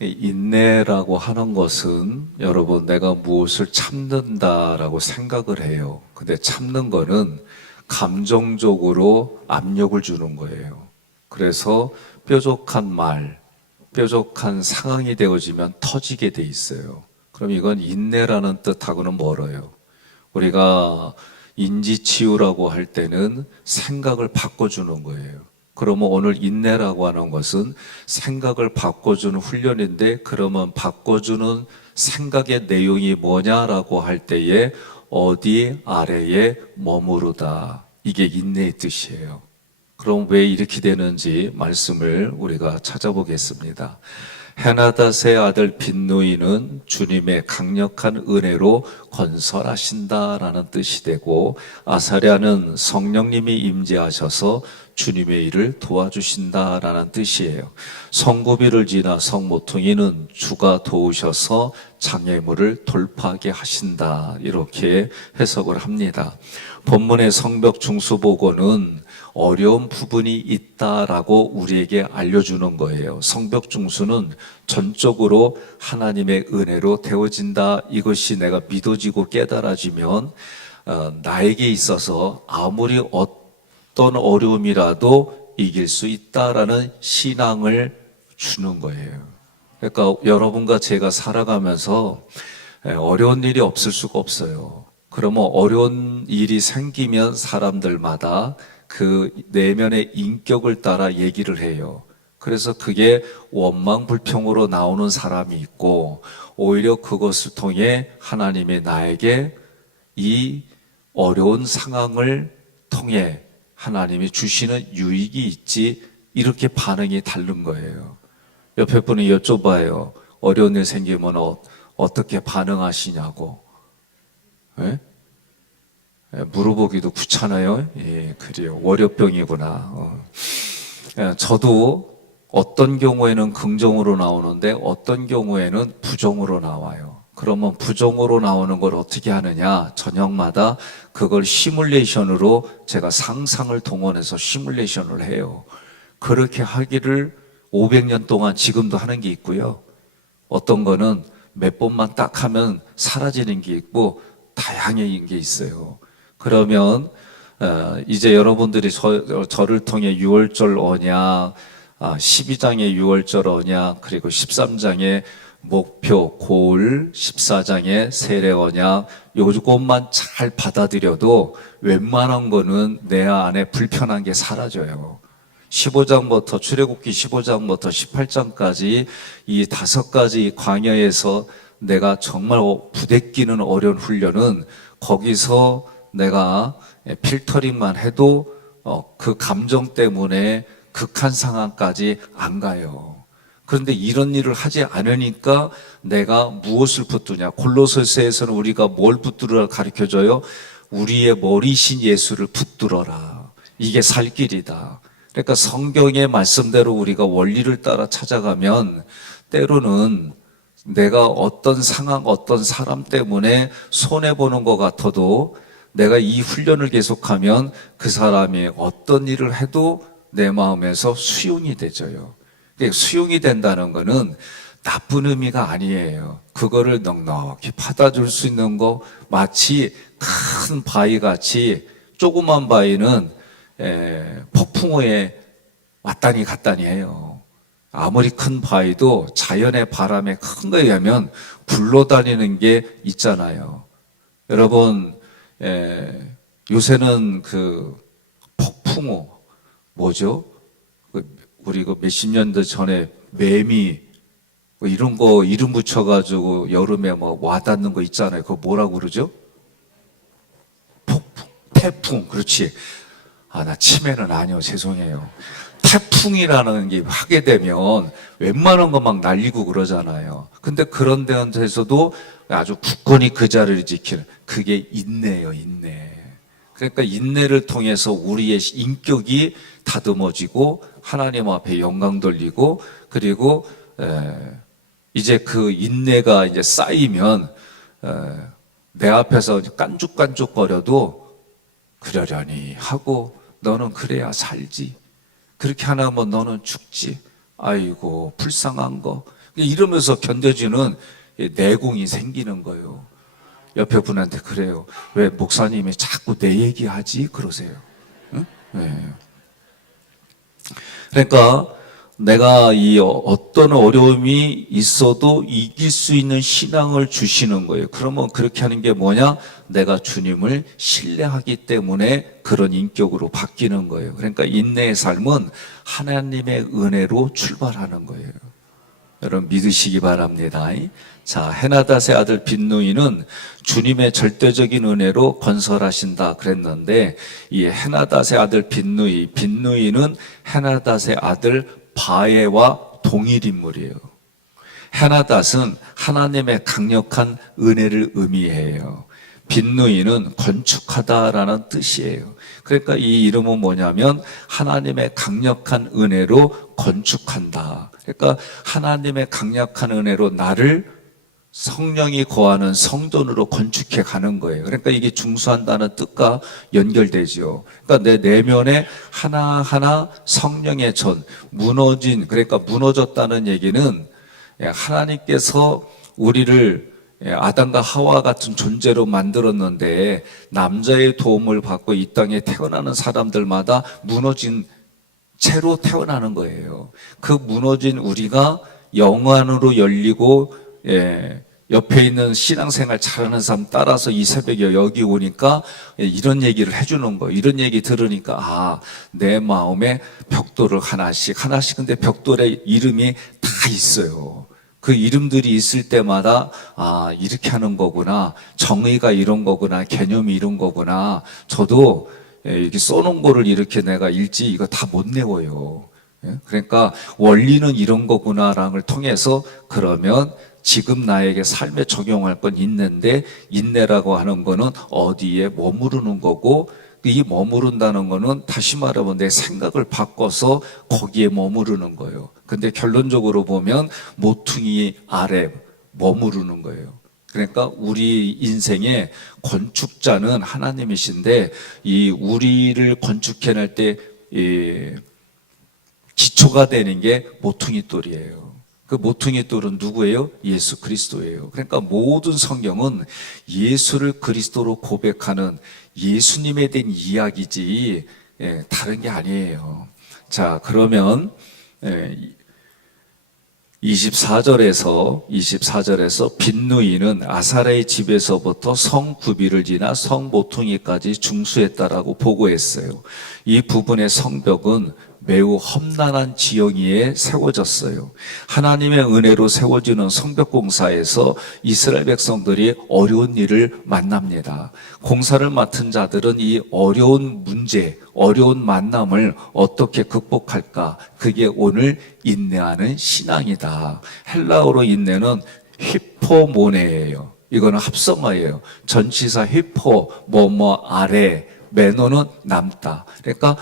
인내라고 하는 것은 여러분 내가 무엇을 참는다라고 생각을 해요. 근데 참는 거는 감정적으로 압력을 주는 거예요. 그래서 뾰족한 말, 뾰족한 상황이 되어지면 터지게 돼 있어요. 그럼 이건 인내라는 뜻하고는 멀어요. 우리가 인지치유라고 할 때는 생각을 바꿔주는 거예요. 그러면 오늘 인내라고 하는 것은 생각을 바꿔주는 훈련인데, 그러면 바꿔주는 생각의 내용이 뭐냐라고 할 때에 어디 아래에 머무르다, 이게 인내의 뜻이에요. 그럼 왜 이렇게 되는지 말씀을 우리가 찾아보겠습니다. 헤나닷의 아들 빈누이는 주님의 강력한 은혜로 건설하신다라는 뜻이 되고, 아사랴는 성령님이 임재하셔서 주님의 일을 도와주신다라는 뜻이에요. 성구비를 지나 성모퉁이는 주가 도우셔서 장애물을 돌파하게 하신다, 이렇게 해석을 합니다. 본문의 성벽 중수보고는 어려운 부분이 있다라고 우리에게 알려주는 거예요. 성벽 중수는 전적으로 하나님의 은혜로 되어진다. 이것이 내가 믿어지고 깨달아지면 나에게 있어서 아무리 어떤 어려움이라도 이길 수 있다라는 신앙을 주는 거예요. 그러니까 여러분과 제가 살아가면서 어려운 일이 없을 수가 없어요. 그러면 어려운 일이 생기면 사람들마다 그 내면의 인격을 따라 얘기를 해요. 그래서 그게 원망 불평으로 나오는 사람이 있고, 오히려 그것을 통해 하나님이 나에게 이 어려운 상황을 통해 하나님이 주시는 유익이 있지, 이렇게 반응이 다른 거예요. 옆에 분이 여쭤봐요. 어려운 일 생기면 어떻게 반응하시냐고. 예? 물어보기도 귀찮아요. 예, 그래요. 월요병이구나. 저도 어떤 경우에는 긍정으로 나오는데 어떤 경우에는 부정으로 나와요. 그러면 부정으로 나오는 걸 어떻게 하느냐? 저녁마다 그걸 시뮬레이션으로 제가 상상을 동원해서 시뮬레이션을 해요. 그렇게 하기를 500년 동안 지금도 하는 게 있고요. 어떤 거는 몇 번만 딱 하면 사라지는 게 있고 다양한 게 있어요. 그러면 이제 여러분들이 저를 통해 6월절 언약, 12장의 6월절 언약, 그리고 13장의 목표 골, 14장의 세례 언약, 요것만 잘 받아들여도 웬만한 거는 내 안에 불편한 게 사라져요. 15장부터 출애굽기 15장부터 18장까지 이 5가지 광야에서 내가 정말 부대끼는 어려운 훈련은 거기서 내가 필터링만 해도 그 감정 때문에 극한 상황까지 안 가요. 그런데 이런 일을 하지 않으니까 내가 무엇을 붙드냐? 골로새서에서는 우리가 뭘 붙들으라 가르쳐줘요? 우리의 머리신 예수를 붙들어라. 이게 살 길이다. 그러니까 성경의 말씀대로 우리가 원리를 따라 찾아가면 때로는 내가 어떤 상황, 어떤 사람 때문에 손해보는 것 같아도 내가 이 훈련을 계속하면 그 사람이 어떤 일을 해도 내 마음에서 수용이 되져요. 수용이 된다는 거는 나쁜 의미가 아니에요. 그거를 넉넉히 받아줄 수 있는 거, 마치 큰 바위같이 조그만 바위는 폭풍우에 왔다니 갔다니 해요. 아무리 큰 바위도 자연의 바람에 큰 거에 의하면 굴러다니는 게 있잖아요. 여러분, 요새는 그 폭풍우 뭐죠? 우리 그 몇십 년도 전에 매미 뭐 이런 거 이름 붙여가지고 여름에 뭐 와닿는 거 있잖아요. 그거 뭐라고 그러죠? 폭풍, 태풍, 그렇지. 나 치매는 아니요, 죄송해요. 태풍이라는 게 하게 되면 웬만한 거 막 날리고 그러잖아요. 근데 그런 데한테서도 아주 굳건히 그 자리를 지키는, 그게 인내예요, 인내. 그러니까 인내를 통해서 우리의 인격이 다듬어지고 하나님 앞에 영광 돌리고, 그리고 이제 그 인내가 이제 쌓이면 내 앞에서 깐죽깐죽거려도 그러려니 하고, 너는 그래야 살지, 그렇게 안 하면 너는 죽지, 아이고 불쌍한 거, 이러면서 견뎌지는 내공이 생기는 거예요. 옆에 분한테 그래요. 왜 목사님이 자꾸 내 얘기하지? 그러세요. 응? 네. 그러니까 내가 이 어떤 어려움이 있어도 이길 수 있는 신앙을 주시는 거예요. 그러면 그렇게 하는 게 뭐냐? 내가 주님을 신뢰하기 때문에 그런 인격으로 바뀌는 거예요. 그러니까 인내의 삶은 하나님의 은혜로 출발하는 거예요. 여러분 믿으시기 바랍니다. 자, 헤나닷의 아들 빈누이는 주님의 절대적인 은혜로 건설하신다 그랬는데, 이 헤나닷의 아들 빈누이는 헤나닷의 아들 바에와 동일 인물이에요. 헤나닷은 하나님의 강력한 은혜를 의미해요. 빈누이는 건축하다라는 뜻이에요. 그러니까 이 이름은 뭐냐면 하나님의 강력한 은혜로 건축한다. 그러니까 하나님의 강력한 은혜로 나를 성령이 거하는 성전으로 건축해 가는 거예요. 그러니까 이게 중수한다는 뜻과 연결되죠. 그러니까 내 내면에 하나하나 성령의 전, 그러니까 무너졌다는 얘기는 하나님께서 우리를 아담과 하와 같은 존재로 만들었는데 남자의 도움을 받고 이 땅에 태어나는 사람들마다 무너진 채로 태어나는 거예요. 그 무너진 우리가 영안으로 열리고 옆에 있는 신앙생활 잘하는 사람 따라서 이 새벽에 여기 오니까 이런 얘기를 해주는 거예요. 이런 얘기 들으니까 내 마음에 벽돌을 하나씩 근데 벽돌의 이름이 다 있어요. 그 이름들이 있을 때마다 이렇게 하는 거구나, 정의가 이런 거구나, 개념이 이런 거구나. 저도 이렇게 써놓은 거를 이렇게 내가 읽지 이거 다 못 내워요. 그러니까 원리는 이런 거구나라는 걸 통해서 그러면 지금 나에게 삶에 적용할 건 있는데, 인내라고 하는 거는 어디에 머무르는 거고, 이 머무른다는 거는 다시 말하면 내 생각을 바꿔서 거기에 머무르는 거예요. 근데 결론적으로 보면 모퉁이 아래 머무르는 거예요. 그러니까 우리 인생의 건축자는 하나님이신데, 이 우리를 건축해낼 때 기초가 되는 게 모퉁이 돌이에요. 그 모퉁이 돌은 누구예요? 예수 그리스도예요. 그러니까 모든 성경은 예수를 그리스도로 고백하는 예수님에 대한 이야기지 다른 게 아니에요. 자, 그러면 24절에서 빈누이는 아사랴의 집에서부터 성 구비를 지나 성 모퉁이까지 중수했다라고 보고했어요. 이 부분의 성벽은 매우 험난한 지형위에 세워졌어요. 하나님의 은혜로 세워지는 성벽 공사에서 이스라엘 백성들이 어려운 일을 만납니다. 공사를 맡은 자들은 이 어려운 문제, 어려운 만남을 어떻게 극복할까? 그게 오늘 인내하는 신앙이다. 헬라어로 인내는 휘포모네예요. 이거는 합성어예요. 전치사 휘포, 아래, 메노는 남다. 그러니까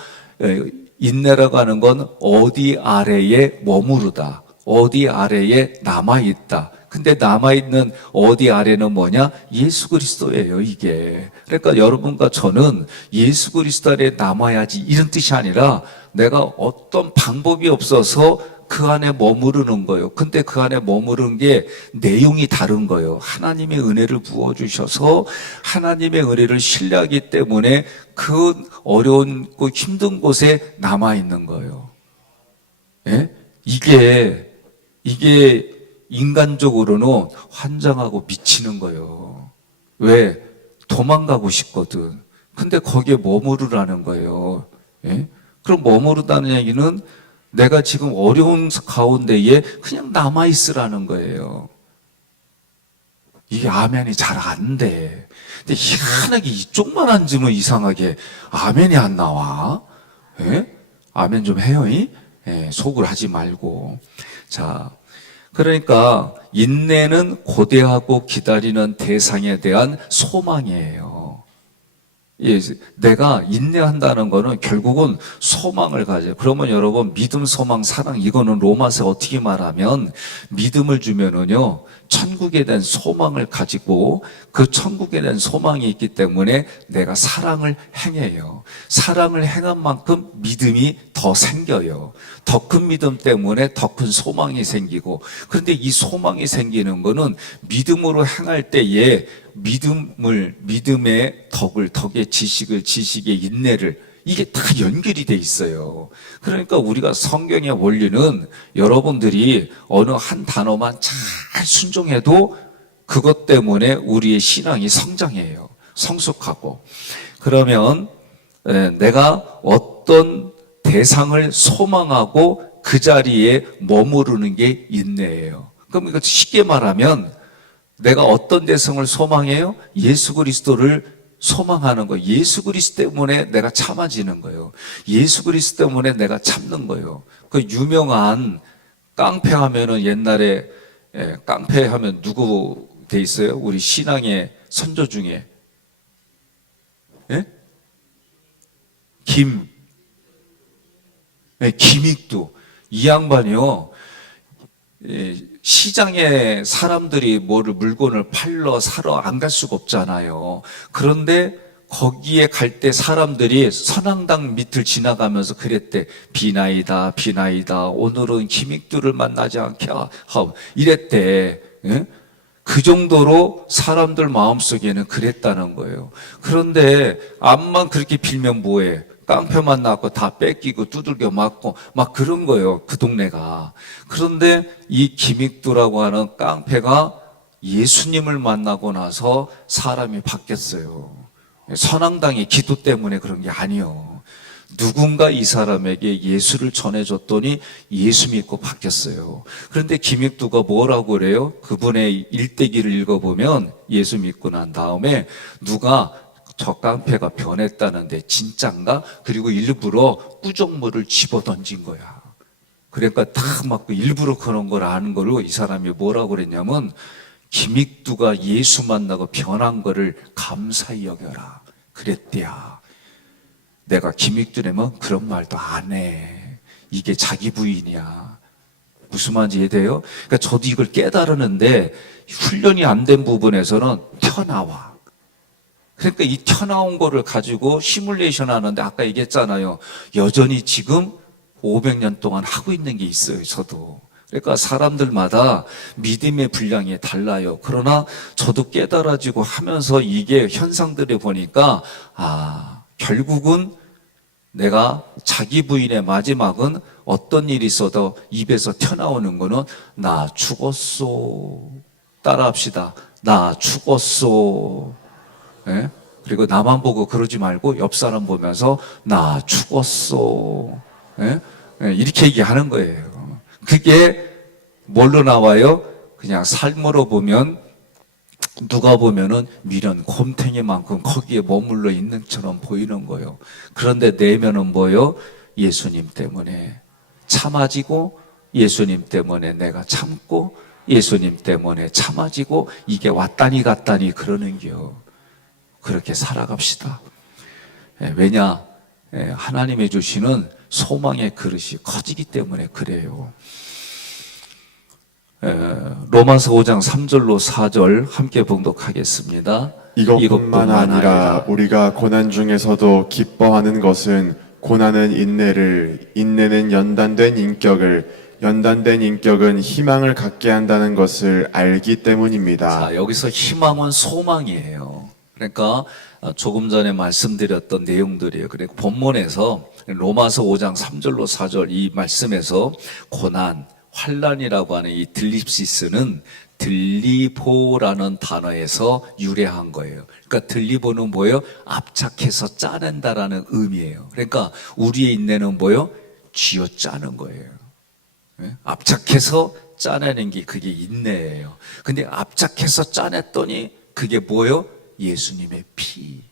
인내라고 하는 건 어디 아래에 머무르다, 어디 아래에 남아있다. 근데 남아있는 어디 아래는 뭐냐? 예수 그리스도예요, 이게. 그러니까 여러분과 저는 예수 그리스도 아래에 남아야지, 이런 뜻이 아니라 내가 어떤 방법이 없어서 그 안에 머무르는 거예요. 근데 그 안에 머무르는 게 내용이 다른 거예요. 하나님의 은혜를 부어주셔서 하나님의 은혜를 신뢰하기 때문에 그 어려운 힘든 곳에 남아있는 거예요. 예? 이게 인간적으로는 환장하고 미치는 거예요. 왜? 도망가고 싶거든. 근데 거기에 머무르라는 거예요. 예? 그럼 머무르다는 얘기는 내가 지금 어려운 가운데에 그냥 남아있으라는 거예요. 이게 아멘이 잘 안 돼. 근데 희한하게 이쪽만 앉으면 이상하게 아멘이 안 나와. 예? 아멘 좀 해요. 예, 속을 하지 말고. 자, 그러니까 인내는 고대하고 기다리는 대상에 대한 소망이에요. 예, 내가 인내한다는 거는 결국은 소망을 가져요. 그러면 여러분, 믿음, 소망, 사랑, 이거는 로마서 어떻게 말하면 믿음을 주면은요, 천국에 대한 소망을 가지고 그 천국에 대한 소망이 있기 때문에 내가 사랑을 행해요. 사랑을 행한 만큼 믿음이 더 생겨요. 더 큰 믿음 때문에 더 큰 소망이 생기고, 그런데 이 소망이 생기는 거는 믿음으로 행할 때에 믿음의 덕의 지식을, 지식의 인내를, 이게 다 연결이 돼 있어요. 그러니까 우리가 성경의 원리는 여러분들이 어느 한 단어만 잘 순종해도 그것 때문에 우리의 신앙이 성장해요. 성숙하고. 그러면 내가 어떤 대상을 소망하고 그 자리에 머무르는 게 인내예요. 그럼 이거 쉽게 말하면 내가 어떤 대상을 소망해요? 예수 그리스도를 소망하는 거예요. 예수 그리스도 때문에 내가 참아지는 거예요. 예수 그리스도 때문에 내가 참는 거예요. 그 유명한 깡패 하면은 옛날에 깡패 하면 누구 돼 있어요? 우리 신앙의 선조 중에 예? 김익두. 이 양반이요. 시장에 사람들이 물건을 팔러 사러 안 갈 수가 없잖아요. 그런데 거기에 갈 때 사람들이 선앙당 밑을 지나가면서 그랬대. 비나이다, 비나이다. 오늘은 김익두를 만나지 않게 하오. 이랬대. 예? 그 정도로 사람들 마음속에는 그랬다는 거예요. 그런데 암만 그렇게 빌면 뭐해? 깡패만 나고 다 뺏기고 두들겨 맞고 막 그런 거예요. 그 동네가. 그런데 이 김익두라고 하는 깡패가 예수님을 만나고 나서 사람이 바뀌었어요. 선앙당의 기도 때문에 그런 게 아니에요. 누군가 이 사람에게 예수를 전해줬더니 예수 믿고 바뀌었어요. 그런데 김익두가 뭐라고 그래요? 그분의 일대기를 읽어보면 예수 믿고 난 다음에 누가 저 깡패가 변했다는데 진짠가? 그리고 일부러 꾸정물을 집어던진 거야. 그러니까 다 막 일부러 그런 걸 아는 걸로 이 사람이 뭐라고 그랬냐면 김익두가 예수 만나고 변한 거를 감사히 여겨라. 그랬대야. 내가 김익두라면 그런 말도 안 해. 이게 자기 부인이야. 무슨 말인지 이해돼요? 그러니까 저도 이걸 깨달았는데 훈련이 안 된 부분에서는 튀어나와. 그러니까 이 튀어나온 거를 가지고 시뮬레이션 하는데 아까 얘기했잖아요. 여전히 지금 500년 동안 하고 있는 게 있어요. 저도. 그러니까 사람들마다 믿음의 분량이 달라요. 그러나 저도 깨달아지고 하면서 이게 현상들을 보니까 결국은 내가 자기 부인의 마지막은 어떤 일이 있어도 입에서 튀어나오는 거는 나 죽었소. 따라합시다. 나 죽었소. 예? 그리고 나만 보고 그러지 말고 옆 사람 보면서 나 죽었어. 예? 예, 이렇게 얘기하는 거예요. 그게 뭘로 나와요? 그냥 삶으로 보면 누가 보면은 미련 곰탱이만큼 거기에 머물러 있는 것처럼 보이는 거예요. 그런데 내면은 뭐예요? 예수님 때문에 참아지고 예수님 때문에 내가 참고 예수님 때문에 참아지고 이게 왔다니 갔다니 그러는 게요. 그렇게 살아갑시다. 왜냐? 하나님이 주시는 소망의 그릇이 커지기 때문에 그래요. 로마서 5장 3절로 4절 함께 봉독하겠습니다. 이것뿐만 아니라 우리가 고난 중에서도 기뻐하는 것은 고난은 인내를, 인내는 연단된 인격을, 연단된 인격은 희망을 갖게 한다는 것을 알기 때문입니다. 자, 여기서 희망은 소망이에요. 그러니까 조금 전에 말씀드렸던 내용들이에요. 그리고 본문에서 로마서 5장 3절로 4절 이 말씀에서 고난, 환난이라고 하는 이 들립시스는 들리보라는 단어에서 유래한 거예요. 그러니까 들리보는 뭐예요? 압착해서 짜낸다라는 의미예요. 그러니까 우리의 인내는 뭐예요? 쥐어짜는 거예요. 압착해서 짜내는 게 그게 인내예요. 근데 압착해서 짜냈더니 그게 뭐예요? 예수님의 피.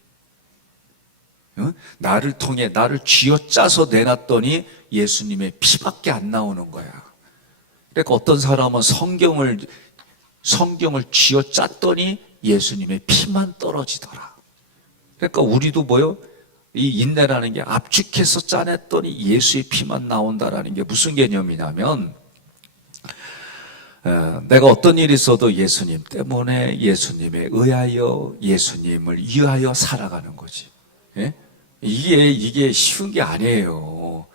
나를 통해 나를 쥐어짜서 내놨더니 예수님의 피밖에 안 나오는 거야. 그러니까 어떤 사람은 성경을 쥐어짰더니 예수님의 피만 떨어지더라. 그러니까 우리도 뭐요? 이 인내라는 게 압축해서 짜냈더니 예수의 피만 나온다라는 게 무슨 개념이냐면, 내가 어떤 일이 있어도 예수님 때문에, 예수님에 의하여, 예수님을 위하여 살아가는 거지. 예? 이게 쉬운 게 아니에요.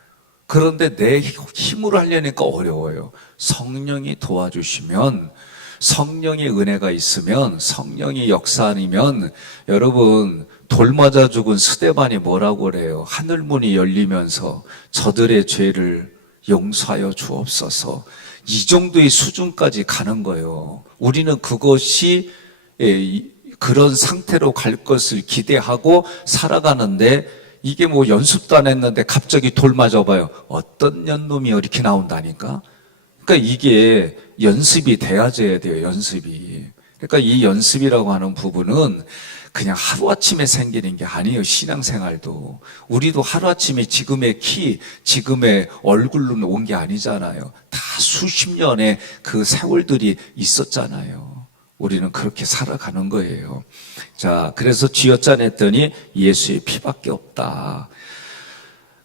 그런데 내 힘으로 하려니까 어려워요. 성령이 도와주시면, 성령의 은혜가 있으면, 성령이 역사하면, 여러분, 돌 맞아 죽은 스데반이 뭐라고 그래요? 하늘문이 열리면서 저들의 죄를 용서하여 주옵소서. 이 정도의 수준까지 가는 거예요. 우리는 그것이 그런 상태로 갈 것을 기대하고 살아가는데, 이게 뭐 연습도 안 했는데 갑자기 돌 맞아봐요. 어떤 년놈이 이렇게 나온다니까? 그러니까 이게 연습이 돼야 돼요, 연습이. 그러니까 이 연습이라고 하는 부분은 그냥 하루아침에 생기는 게 아니에요, 신앙생활도. 우리도 하루아침에 지금의 키, 지금의 얼굴로 온 게 아니잖아요. 다 수십 년의 그 세월들이 있었잖아요. 우리는 그렇게 살아가는 거예요. 자, 그래서 쥐어짜냈더니 예수의 피밖에 없다.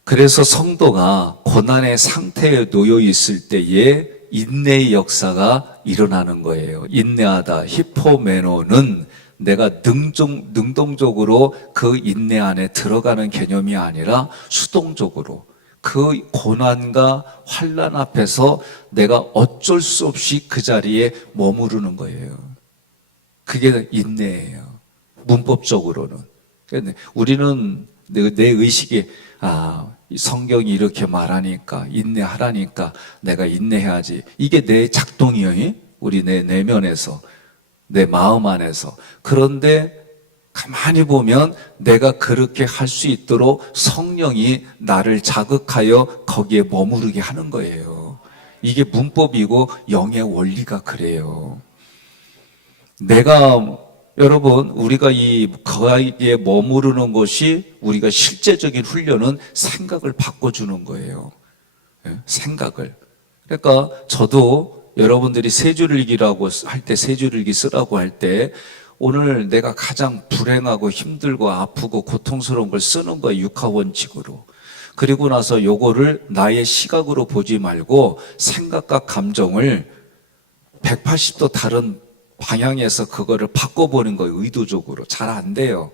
그래서 성도가 고난의 상태에 놓여 있을 때에 인내의 역사가 일어나는 거예요. 인내하다, 히포메노는 내가 능동적으로 그 인내 안에 들어가는 개념이 아니라 수동적으로 그 고난과 환난 앞에서 내가 어쩔 수 없이 그 자리에 머무르는 거예요. 그게 인내예요. 문법적으로는. 우리는 내 의식에 이 성경이 이렇게 말하니까, 인내하라니까 내가 인내해야지. 이게 내 작동이에요. 우리 내 내면에서, 내 마음 안에서. 그런데 가만히 보면 내가 그렇게 할 수 있도록 성령이 나를 자극하여 거기에 머무르게 하는 거예요. 이게 문법이고 영의 원리가 그래요. 여러분, 우리가 거기에 머무르는 것이 우리가 실제적인 훈련은 생각을 바꿔주는 거예요. 생각을. 그러니까 저도 여러분들이 세 줄일기라고 할 때, 세 줄일기 쓰라고 할 때, 오늘 내가 가장 불행하고 힘들고 아프고 고통스러운 걸 쓰는 거예요, 육하원칙으로. 그리고 나서 요거를 나의 시각으로 보지 말고 생각과 감정을 180도 다른 방향에서 그거를 바꿔보는 거예요, 의도적으로. 잘 안 돼요.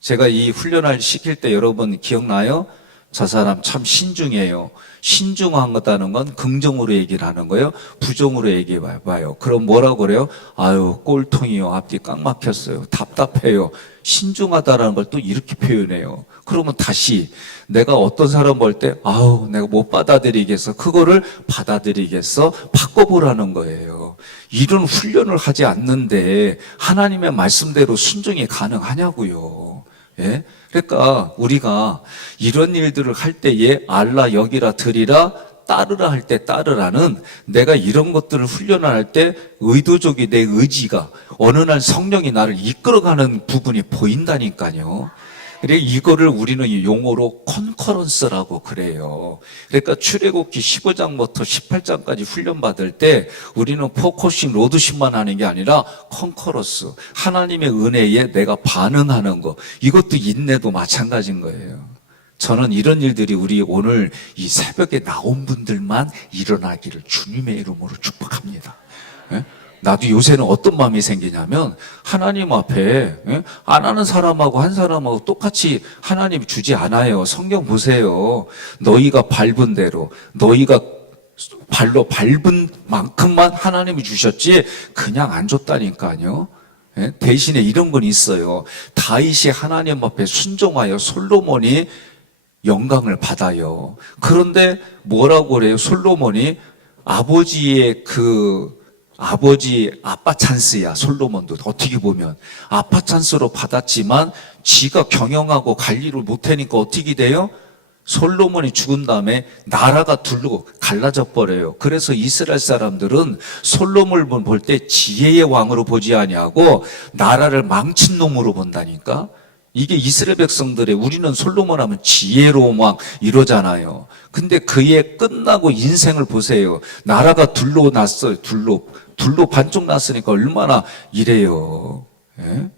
제가 이 훈련을 시킬 때 여러분 기억나요? 저 사람 참 신중해요. 신중하다는 건 긍정으로 얘기를 하는 거예요. 부정으로 얘기해봐요. 그럼 뭐라고 그래요? 아유, 꼴통이요. 앞뒤 꽉 막혔어요. 답답해요. 신중하다라는 걸 또 이렇게 표현해요. 그러면 다시 내가 어떤 사람 볼 때 아우, 내가 못 받아들이겠어. 그거를 받아들이겠어. 바꿔보라는 거예요. 이런 훈련을 하지 않는데 하나님의 말씀대로 순종이 가능하냐고요. 예? 그러니까 우리가 이런 일들을 할 때에 알라, 여기라, 들이라, 따르라 할 때 따르라는, 내가 이런 것들을 훈련을 할 때 의도적인 내 의지가 어느 날 성령이 나를 이끌어가는 부분이 보인다니까요. 그래, 이거를 우리는 용어로 컨커런스라고 그래요. 그러니까 출애굽기 15장부터 18장까지 훈련받을 때 우리는 포커싱, 로드십만 하는 게 아니라 컨커런스, 하나님의 은혜에 내가 반응하는 거, 이것도 인내도 마찬가지인 거예요. 저는 이런 일들이 우리 오늘 이 새벽에 나온 분들만 일어나기를 주님의 이름으로 축복합니다. 예? 나도 요새는 어떤 마음이 생기냐면, 하나님 앞에 안 하는 사람하고 한 사람하고 똑같이 하나님이 주지 않아요. 성경 보세요. 너희가 밟은 대로, 너희가 발로 밟은 만큼만 하나님이 주셨지 그냥 안 줬다니까요. 대신에 이런 건 있어요. 다윗이 하나님 앞에 순종하여 솔로몬이 영광을 받아요. 그런데 뭐라고 그래요? 솔로몬이 아빠 찬스야. 솔로몬도 어떻게 보면 아빠 찬스로 받았지만 지가 경영하고 관리를 못하니까 어떻게 돼요? 솔로몬이 죽은 다음에 나라가 둘로 갈라져 버려요. 그래서 이스라엘 사람들은 솔로몬을 볼 때 지혜의 왕으로 보지 아니하고 나라를 망친 놈으로 본다니까. 이게 이스라엘 백성들의, 우리는 솔로몬 하면 지혜로운 왕 이러잖아요. 근데 그의 끝나고 인생을 보세요. 나라가 둘로 났어요. 둘로 반쪽 났으니까 얼마나 이래요. 예?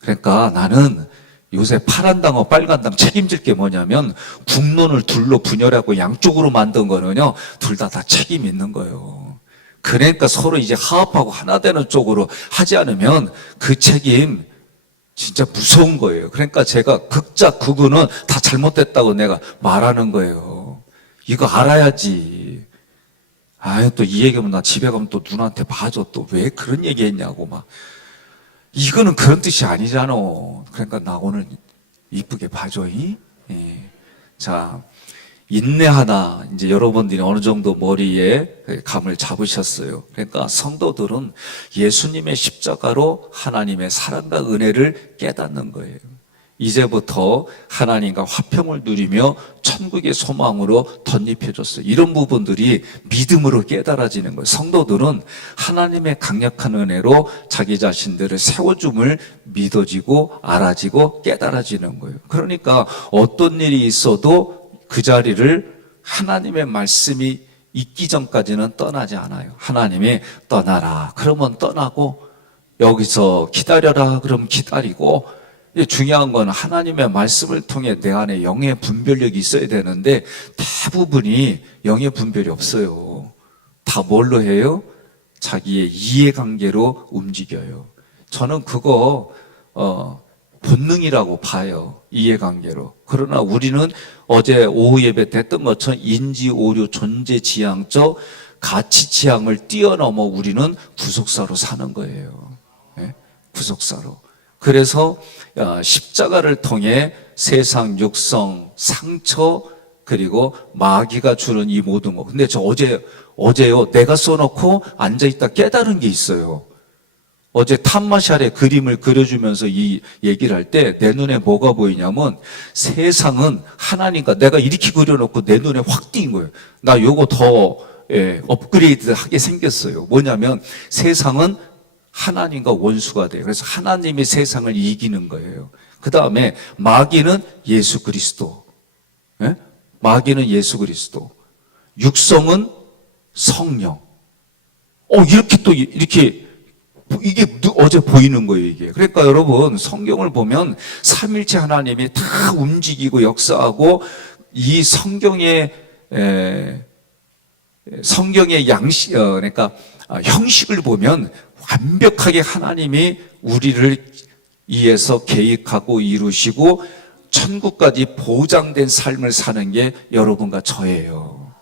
그러니까 나는 요새 파란 당하고 빨간 당 책임질 게 뭐냐면 국론을 둘로 분열하고 양쪽으로 만든 거는요, 둘 다 책임 있는 거예요. 그러니까 서로 이제 화합하고 하나 되는 쪽으로 하지 않으면 그 책임 진짜 무서운 거예요. 그러니까 제가 극자 극우는 다 잘못됐다고 내가 말하는 거예요. 이거 알아야지. 아유, 또 이 얘기하면 나 집에 가면 또 누나한테 봐줘. 또 왜 그런 얘기 했냐고 막. 이거는 그런 뜻이 아니잖아. 그러니까 나 오늘 이쁘게 봐줘. 예. 자, 인내하다. 이제 여러분들이 어느 정도 머리에 감을 잡으셨어요. 그러니까 성도들은 예수님의 십자가로 하나님의 사랑과 은혜를 깨닫는 거예요. 이제부터 하나님과 화평을 누리며 천국의 소망으로 덧입혀졌어요. 이런 부분들이 믿음으로 깨달아지는 거예요. 성도들은 하나님의 강력한 은혜로 자기 자신들을 세워줌을 믿어지고 알아지고 깨달아지는 거예요. 그러니까 어떤 일이 있어도 그 자리를 하나님의 말씀이 있기 전까지는 떠나지 않아요. 하나님이 떠나라 그러면 떠나고, 여기서 기다려라 그러면 기다리고, 중요한 건 하나님의 말씀을 통해 내 안에 영의 분별력이 있어야 되는데 대부분이 영의 분별이 없어요. 다 뭘로 해요? 자기의 이해관계로 움직여요. 저는 그거 본능이라고 봐요. 이해관계로. 그러나 우리는 어제 오후 예배 때 했던 것처럼 인지, 오류, 존재, 지향적 가치 지향을 뛰어넘어 우리는 구속사로 사는 거예요. 네? 구속사로. 그래서 십자가를 통해 세상, 육성, 상처, 그리고 마귀가 주는 이 모든 것. 근데 저 어제요, 내가 써놓고 앉아있다 깨달은 게 있어요. 어제 탐마샬의 그림을 그려주면서 이 얘기를 할 때 내 눈에 뭐가 보이냐면, 세상은 하나님과, 내가 이렇게 그려놓고 내 눈에 확 띈 거예요. 나 요거 더 업그레이드 하게 생겼어요. 뭐냐면 세상은 하나님과 원수가 돼요. 그래서 하나님이 세상을 이기는 거예요. 그 다음에 마귀는 예수 그리스도. 예? 마귀는 예수 그리스도. 육성은 성령. 이렇게 또 이렇게 이게 어제 보이는 거예요, 이게. 그러니까 여러분 성경을 보면 삼일체 하나님이 다 움직이고 역사하고 이 성경의 양식, 그러니까 형식을 보면 완벽하게 하나님이 우리를 위해서 계획하고 이루시고 천국까지 보장된 삶을 사는 게 여러분과 저예요.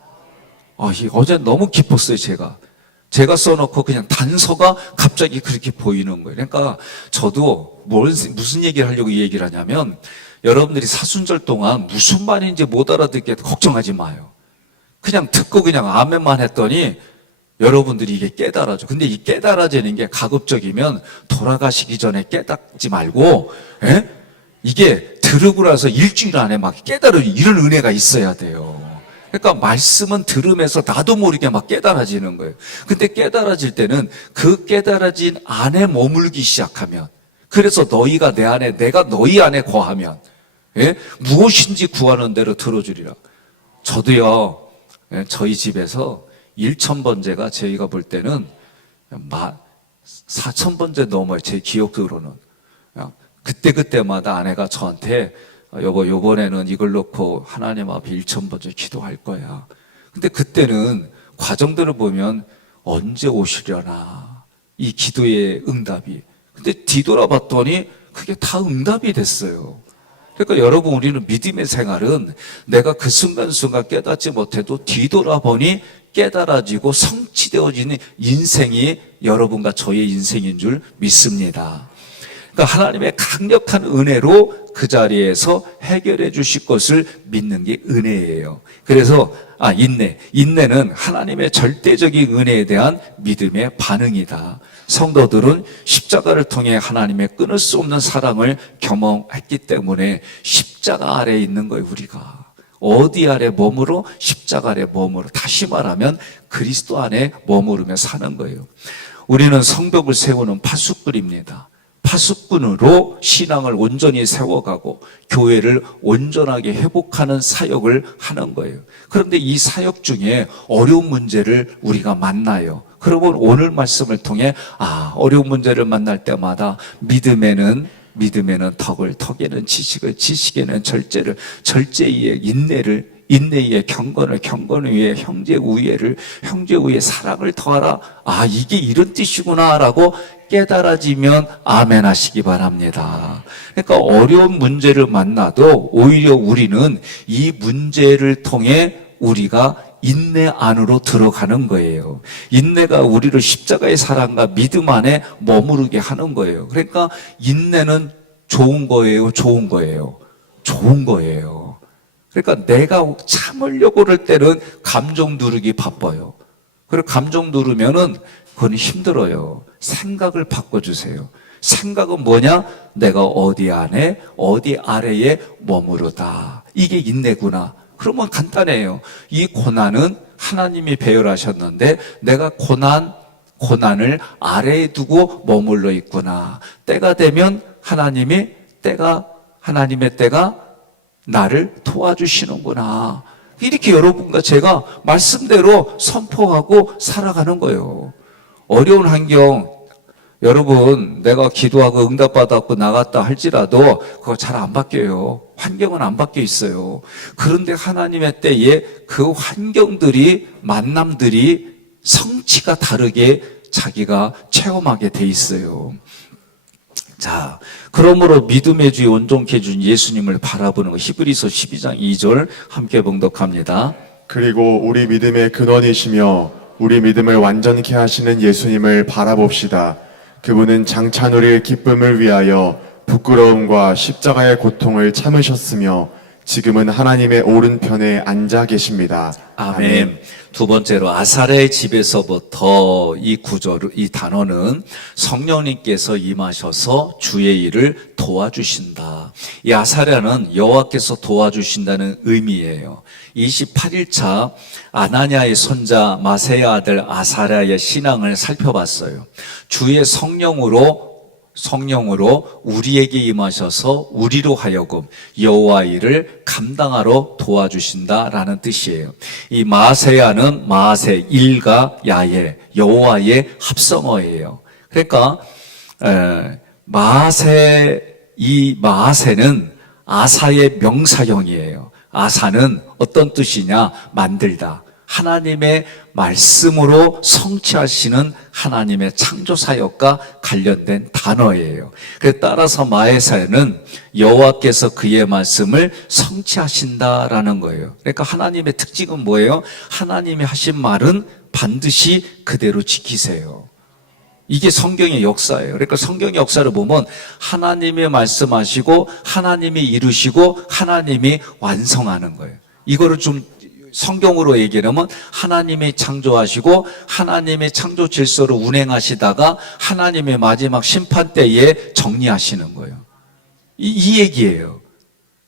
어제 너무 기뻤어요, 제가 써놓고 그냥 단서가 갑자기 그렇게 보이는 거예요. 그러니까 저도 무슨 얘기를 하려고 이 얘기를 하냐면, 여러분들이 사순절 동안 무슨 말인지 못 알아듣게 걱정하지 마요. 그냥 듣고 그냥 아멘만 했더니 여러분들이 이게 깨달아져. 근데 이 깨달아지는 게 가급적이면 돌아가시기 전에 깨닫지 말고, 이게 들으고 나서 일주일 안에 막 깨달은 이런 은혜가 있어야 돼요. 그러니까 말씀은 들으면서 나도 모르게 막 깨달아지는 거예요. 근데 깨달아질 때는 그 깨달아진 안에 머물기 시작하면, 그래서 너희가 내 안에, 내가 너희 안에 거하면, 무엇인지 구하는 대로 들어주리라. 저도요, 저희 집에서 1000번째가 저희가 볼 때는 4000번째 넘어요. 제 기억으로는. 그때마다 아내가 저한테 여보, 요번에는 이걸 놓고 하나님 앞에 1000번째 기도할 거야. 근데 그때는 과정들을 보면 언제 오시려나, 이 기도의 응답이. 근데 뒤돌아봤더니 그게 다 응답이 됐어요. 그러니까 여러분, 우리는 믿음의 생활은 내가 그 순간순간 깨닫지 못해도 뒤돌아보니 깨달아지고 성취되어지는 인생이 여러분과 저의 인생인 줄 믿습니다. 그러니까 하나님의 강력한 은혜로 그 자리에서 해결해 주실 것을 믿는 게 은혜예요. 그래서 인내는 하나님의 절대적인 은혜에 대한 믿음의 반응이다. 성도들은 십자가를 통해 하나님의 끊을 수 없는 사랑을 경험했기 때문에 십자가 아래에 있는 거예요. 우리가 어디 아래 머무러? 십자가 아래 머무러. 다시 말하면 그리스도 안에 머무르며 사는 거예요. 우리는 성벽을 세우는 파수꾼입니다. 파수꾼으로 신앙을 온전히 세워가고 교회를 온전하게 회복하는 사역을 하는 거예요. 그런데 이 사역 중에 어려운 문제를 우리가 만나요. 그러면 오늘 말씀을 통해 어려운 문제를 만날 때마다 믿음에는 믿음에는 덕을, 덕에는 지식을, 지식에는 절제를, 절제에 인내를, 인내에 경건을, 경건 위에 형제 우애를, 형제 우애에 사랑을 더하라. 아, 이게 이런 뜻이구나 라고 깨달아지면 아멘 하시기 바랍니다. 그러니까 어려운 문제를 만나도 오히려 우리는 이 문제를 통해 우리가 인내 안으로 들어가는 거예요. 인내가 우리를 십자가의 사랑과 믿음 안에 머무르게 하는 거예요. 그러니까 인내는 좋은 거예요, 좋은 거예요, 좋은 거예요. 그러니까 내가 참으려고 할 때는 감정 누르기 바빠요. 그리고 감정 누르면은 그건 힘들어요. 생각을 바꿔주세요. 생각은 뭐냐? 내가 어디 안에, 어디 아래에 머무르다. 이게 인내구나. 그러면 간단해요. 이 고난은 하나님이 배열하셨는데 내가 고난을 아래에 두고 머물러 있구나. 때가 되면 하나님의 때가 나를 도와주시는구나. 이렇게 여러분과 제가 말씀대로 선포하고 살아가는 거예요. 어려운 환경, 여러분, 내가 기도하고 응답받았고 나갔다 할지라도 그거 잘 안 바뀌어요. 환경은 안 바뀌어 있어요. 그런데 하나님의 때에 그 환경들이, 만남들이 성취가 다르게 자기가 체험하게 돼 있어요. 자, 그러므로 믿음의 주에 온전케 해준 예수님을 바라보는 거, 히브리서 12장 2절 함께 봉독합니다. 그리고 우리 믿음의 근원이시며 우리 믿음을 완전케 하시는 예수님을 바라봅시다. 그분은 장차 누릴 기쁨을 위하여 부끄러움과 십자가의 고통을 참으셨으며 지금은 하나님의 오른편에 앉아 계십니다. 아멘. 두 번째로 아사랴의 집에서부터 이 구절, 이 단어는 성령님께서 임하셔서 주의 일을 도와주신다. 이 아사랴는 여호와께서 도와주신다는 의미예요. 28일차 아나냐의 손자 마세야 아들 아사랴의 신앙을 살펴봤어요. 주의 성령으로 우리에게 임하셔서 우리로 하여금 여호와 일을 감당하러 도와주신다라는 뜻이에요. 이 마세야는 마세, 일과 야해, 여호와의 합성어예요. 그러니까 이 마세는 아사의 명사형이에요. 아사는 어떤 뜻이냐? 만들다. 하나님의 말씀으로 성취하시는 하나님의 창조사역과 관련된 단어예요. 따라서 마에사야는 여호와께서 그의 말씀을 성취하신다라는 거예요. 그러니까 하나님의 특징은 뭐예요? 하나님이 하신 말은 반드시 그대로 지키세요. 이게 성경의 역사예요. 그러니까 성경의 역사를 보면 하나님이 말씀하시고 하나님이 이루시고 하나님이 완성하는 거예요. 이거를 좀 성경으로 얘기하면 하나님이 창조하시고 하나님의 창조 질서를 운행하시다가 하나님의 마지막 심판 때에 정리하시는 거예요. 이 얘기예요.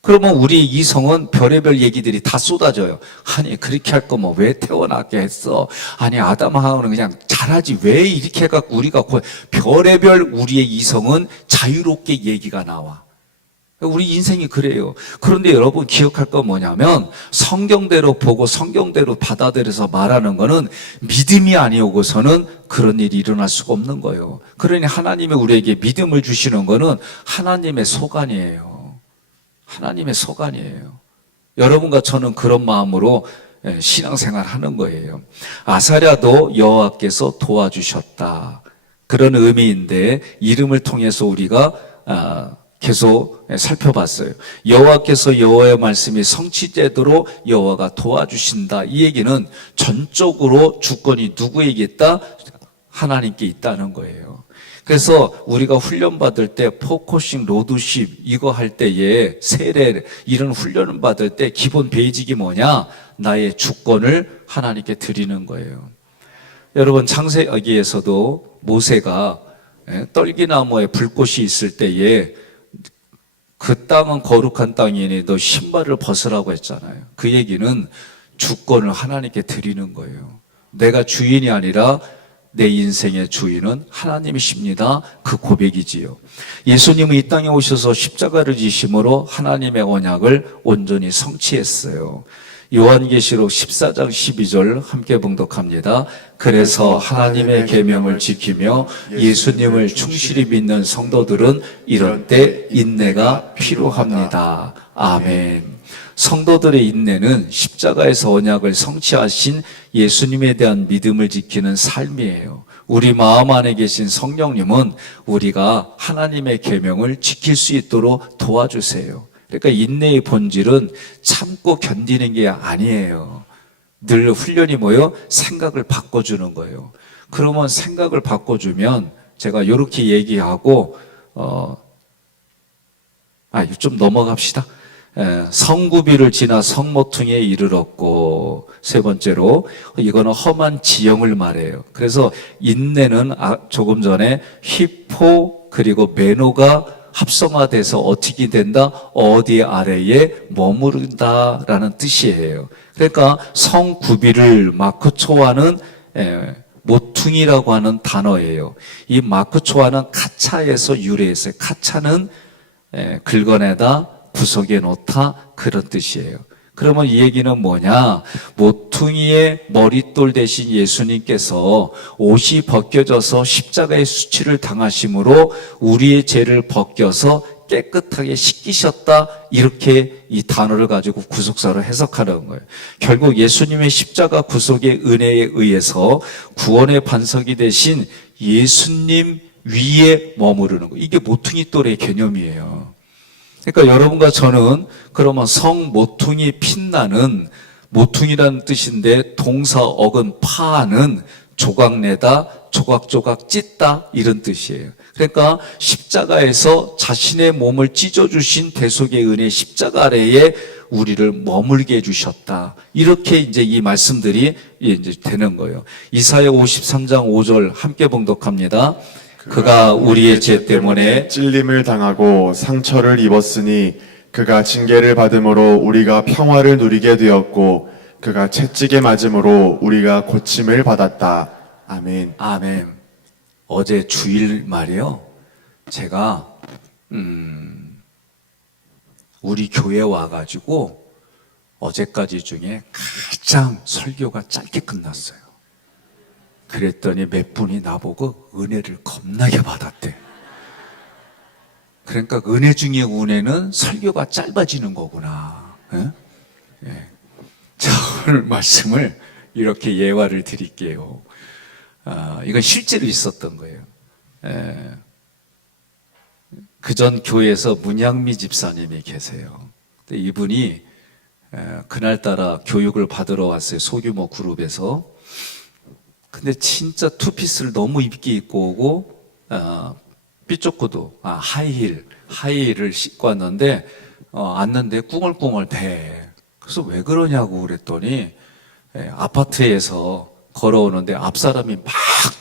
그러면 우리 이성은 별의별 얘기들이 다 쏟아져요. 아니 그렇게 할 거면 왜 태어나게 했어? 아니 아담하고는 그냥 잘하지 왜 이렇게 해갖고 우리가 별의별 우리의 이성은 자유롭게 얘기가 나와. 우리 인생이 그래요. 그런데 여러분 기억할 건 뭐냐면 성경대로 보고 성경대로 받아들여서 말하는 거는 믿음이 아니오고서는 그런 일이 일어날 수가 없는 거예요. 그러니 하나님이 우리에게 믿음을 주시는 거는 하나님의 소관이에요. 하나님의 소관이에요. 여러분과 저는 그런 마음으로 신앙생활 하는 거예요. 아사랴도 여호와께서 도와주셨다. 그런 의미인데 이름을 통해서 우리가 계속 살펴봤어요. 여호와께서 여호와의 말씀이 성취되도록 여호와가 도와주신다. 이 얘기는 전적으로 주권이 누구에게 있다? 하나님께 있다는 거예요. 그래서 우리가 훈련 받을 때 포커싱, 로드십 이거 할 때에 세례 이런 훈련을 받을 때 기본 베이직이 뭐냐? 나의 주권을 하나님께 드리는 거예요. 여러분 창세기에서도 모세가 떨기나무에 불꽃이 있을 때에 그 땅은 거룩한 땅이니 너 신발을 벗으라고 했잖아요. 그 얘기는 주권을 하나님께 드리는 거예요. 내가 주인이 아니라 내 인생의 주인은 하나님이십니다. 그 고백이지요. 예수님은 이 땅에 오셔서 십자가를 지심으로 하나님의 언약을 온전히 성취했어요. 요한계시록 14장 12절 함께 봉독합니다. 그래서 하나님의 계명을 지키며 예수님을 충실히 믿는 성도들은 이런 때 인내가 필요합니다. 아멘. 성도들의 인내는 십자가에서 언약을 성취하신 예수님에 대한 믿음을 지키는 삶이에요. 우리 마음 안에 계신 성령님은 우리가 하나님의 계명을 지킬 수 있도록 도와주세요. 그러니까 인내의 본질은 참고 견디는 게 아니에요. 늘 훈련이 뭐예요? 생각을 바꿔주는 거예요. 그러면 생각을 바꿔주면 제가 이렇게 얘기하고 좀 넘어갑시다. 성구비를 지나 성모퉁이에 이르렀고, 세 번째로 이거는 험한 지형을 말해요. 그래서 인내는 조금 전에 히포 그리고 메노가 합성화돼서 어떻게 된다? 어디 아래에 머무른다라는 뜻이에요. 그러니까 성구비를 마크초아는 모퉁이라고 하는 단어예요. 이 마크초아는 카차에서 유래했어요. 카차는 긁어내다, 구석에 놓다, 그런 뜻이에요. 그러면 이 얘기는 뭐냐? 모퉁이의 머릿돌 대신 예수님께서 옷이 벗겨져서 십자가의 수치를 당하심으로 우리의 죄를 벗겨서 깨끗하게 씻기셨다, 이렇게 이 단어를 가지고 구속사를 해석하는 거예요. 결국 예수님의 십자가 구속의 은혜에 의해서 구원의 반석이 되신 예수님 위에 머무르는 거예요. 이게 모퉁이 돌의 개념이에요. 그러니까 여러분과 저는 그러면 성모퉁이 빛나는, 모퉁이라는 뜻인데 동사 어근 파는 조각내다, 조각조각 찢다, 이런 뜻이에요. 그러니까 십자가에서 자신의 몸을 찢어주신 대속의 은혜, 십자가 아래에 우리를 머물게 해주셨다. 이렇게 이제 이 말씀들이 이제 되는 거예요. 이사야 53장 5절 함께 봉독합니다. 그가 우리의 죄 때문에 찔림을 당하고 상처를 입었으니 그가 징계를 받음으로 우리가 평화를 누리게 되었고 그가 채찍에 맞음으로 우리가 고침을 받았다. 아멘. 아멘. 어제 주일 말이요. 제가 우리 교회 와가지고 어제까지 중에 가장 설교가 짧게 끝났어요. 그랬더니 몇 분이 나보고 은혜를 겁나게 받았대. 그러니까 은혜 중에 은혜는 설교가 짧아지는 거구나. 예. 자, 오늘 말씀을 이렇게 예화를 드릴게요. 이건 실제로 있었던 거예요. 그전 교회에서 문양미 집사님이 계세요. 근데 이분이 그날따라 교육을 받으러 왔어요. 소규모 그룹에서. 근데 진짜 투피스를 너무 입게 입고 오고, 삐쪽 구두, 하이힐을 신고 왔는데, 왔는데 꿍얼꿍얼 대. 그래서 왜 그러냐고 그랬더니, 아파트에서 걸어오는데 앞사람이 막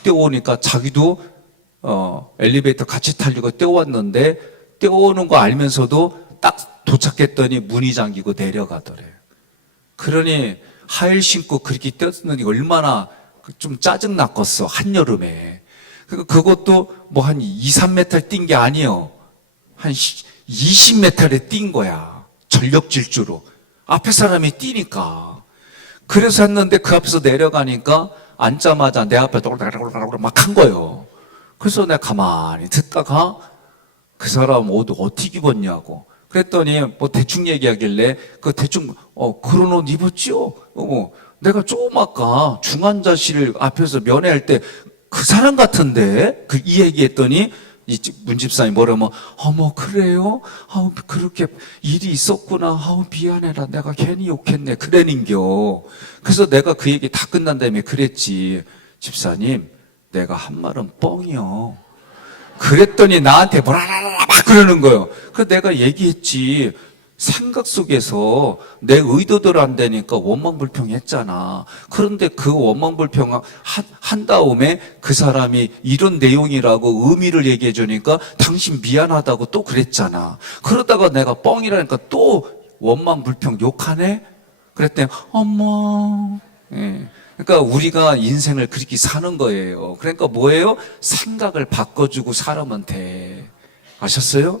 뛰어오니까 자기도, 엘리베이터 같이 타려고 뛰어왔는데, 뛰어오는 거 알면서도 딱 도착했더니 문이 잠기고 내려가더래요. 그러니 하이힐 신고 그렇게 뛰었더니 얼마나 좀 짜증 났겠어, 한여름에. 그것도 뭐 한 2, 3m 뛴 게 아니에요. 한 20m를 뛴 거야. 전력 질주로. 앞에 사람이 뛰니까. 그래서 했는데 그 앞에서 내려가니까 앉자마자 내 앞에 돌아가라고 막 한 거예요. 그래서 내가 가만히 듣다가 그 사람 옷 어떻게 입었냐고. 그랬더니 뭐 대충 얘기하길래 대충 그런 옷 입었지요? 내가 조금 아까 중환자실 앞에서 면회할 때 그 사람 같은데? 이 얘기했더니 이 문집사님 뭐라면 어머 그래요? 그렇게 일이 있었구나. 미안해라. 내가 괜히 욕했네. 그래는겨. 그래서 내가 그 얘기 다 끝난 다음에 그랬지. 집사님, 내가 한 말은 뻥이요. 그랬더니 나한테 뭐라라라 막 그러는 거예요. 그래서 내가 얘기했지. 생각 속에서 내 의도대로 안 되니까 원망불평했잖아. 그런데 그 원망불평 한 다음에 그 사람이 이런 내용이라고 의미를 얘기해 주니까 당신 미안하다고 또 그랬잖아. 그러다가 내가 뻥이라니까 또 원망불평 욕하네? 그랬더니 어머. 예. 그러니까 우리가 인생을 그렇게 사는 거예요. 그러니까 뭐예요? 생각을 바꿔주고 살아면 돼. 아셨어요?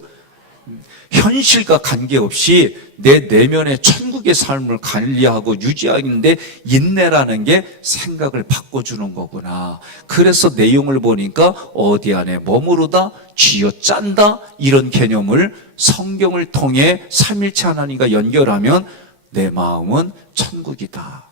현실과 관계없이 내 내면의 천국의 삶을 관리하고 유지하는데 인내라는 게 생각을 바꿔주는 거구나. 그래서 내용을 보니까 어디 안에 머무르다, 쥐어짠다 이런 개념을 성경을 통해 삼일체 하나님과 연결하면 내 마음은 천국이다.